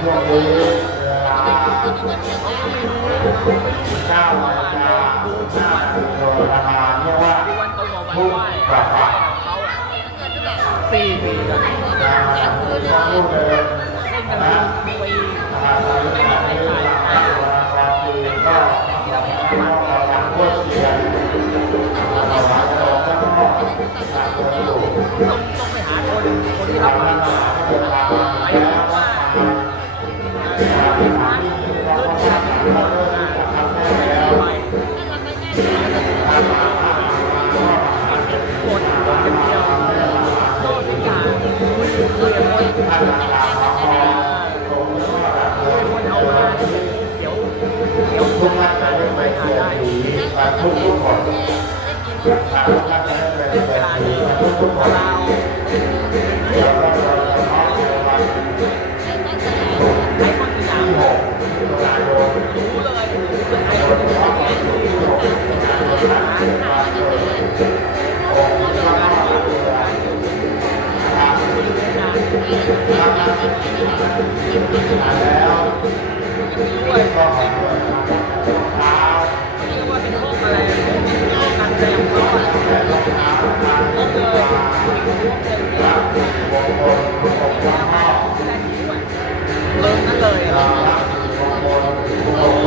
ช่วงนี้เวลาเก้านาฬิกาห้านาทีโดยปนะมาเรียกว่าทุ่มกว่าสี่สี่นาทีต้องรู้เลยาธุทุกคนทุกทางท่านนั้นเป็นเศรษฐีทุกทุกคนเดี๋ยวเราจะมอบรางวัลที่หกตุลาคมโดยมอบที่หกตุลาคมนั้นเป็นวันเกิดองค์พระมหาเถระทางพระราชกิจจาแล้วก็ เลยนั่นเลย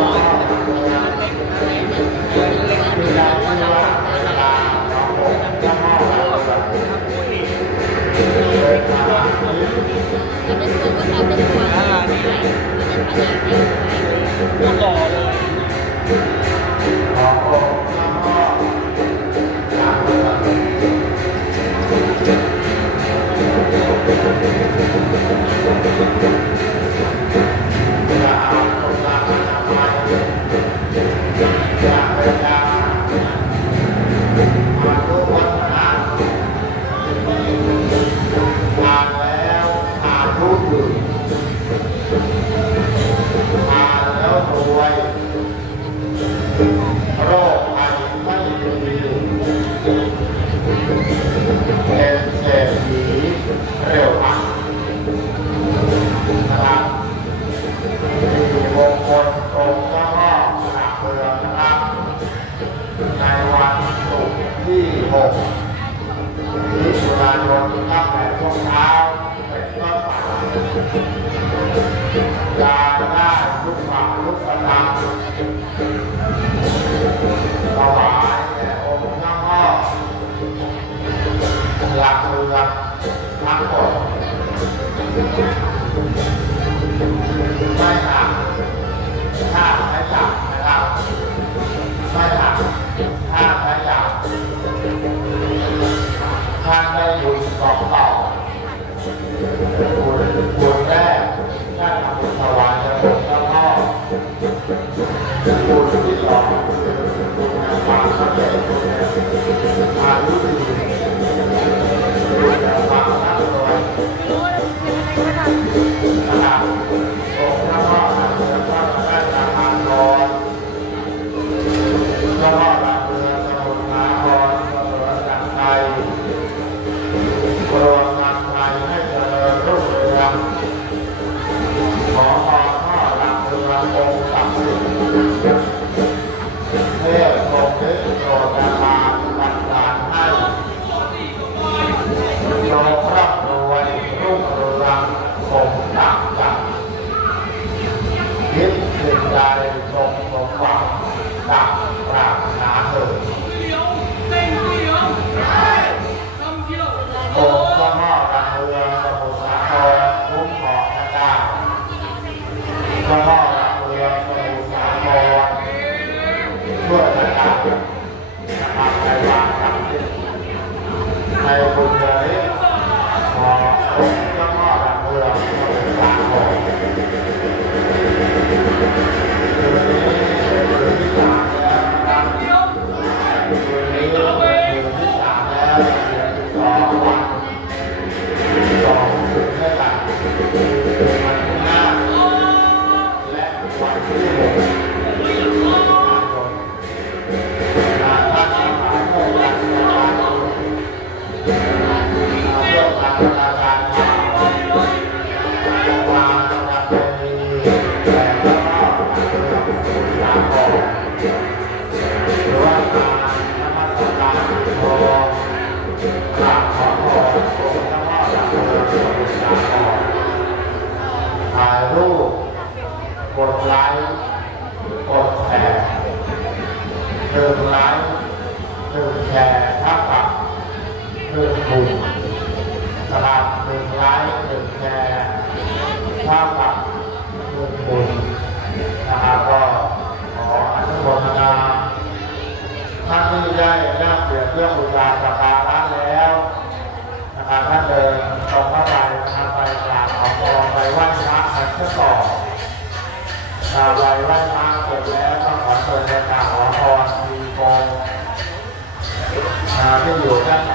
ที่อยู่ด้านใน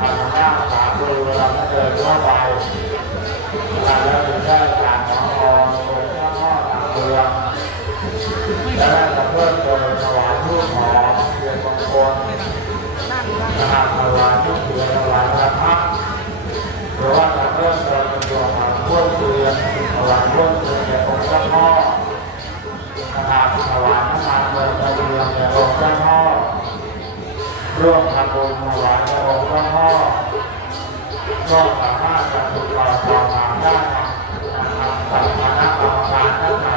ทางด้านามือเวลาเราเดินเข้าไปแล้วถึงได้จากหนองอองเป็นาพ่อตาเมืองและได้กระเพื่อนโดยถวาทุกปหอมเรียงบางคนนะฮะถวายรูเพียงถวายพระพักเพราะว่ากระเพื่อเโดยตัวหางพ่งเตียนถวายพ่เตียนเป็นงจ้พ่อนะฮะถวายพระพักโดยเตียนเป็นองเจ้าพ่อ ร่วมทำบุญถวายองค์หงพ่อก็สามารถจะสุดต่อสอบถามได้ทางสำนักกรรมการท่านใด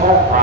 Paul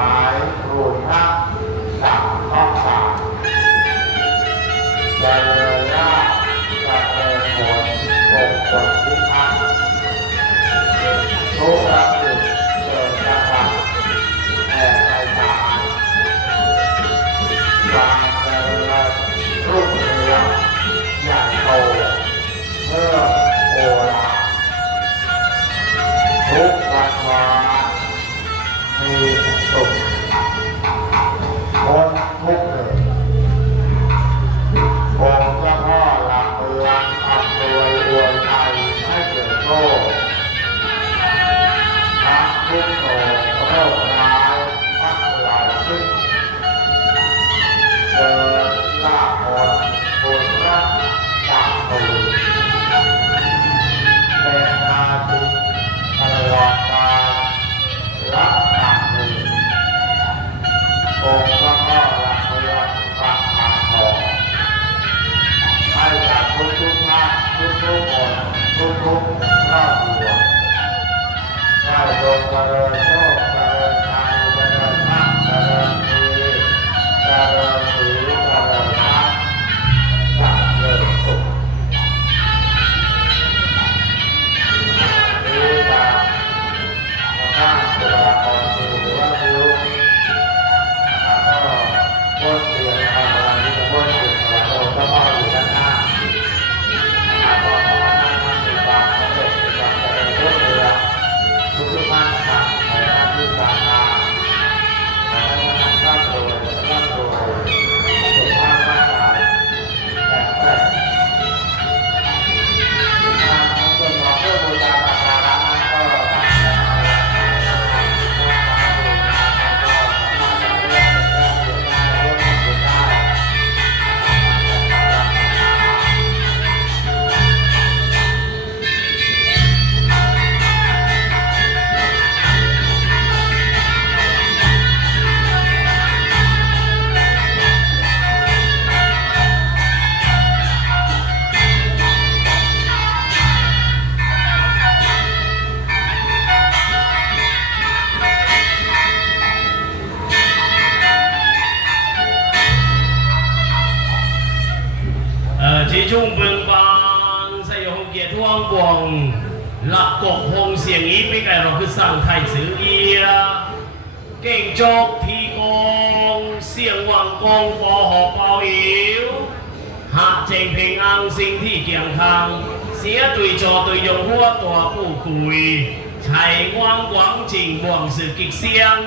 ชุ่มเบืองบางสยองเกียรติว่างกวงหลักกกหงเสียงนี้ไม่ไกลเราคือสั่งไทยสือเอียเก่งจบทีกองเสียงหวังกองปอหอบเป่าอิวหาเจงเพลงอังสิ่งที่เกี่ยงทาง เสียตุยจอตุยยงหัวตัวปู่กุยชัยว่างหวางจริงบ่วงสื่อกิกเสียง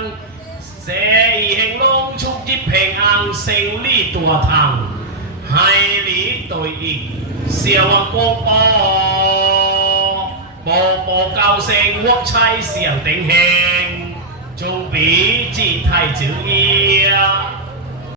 เสียอีแหงลงชุกจิบเพลงอังเซงลี่ตัวทาง ไฮหลีตัวอีกเสียวโกปอโปโปเกาเซงวกชัยเสียงเต็งเฮงจูปีจีไทยจือเอีย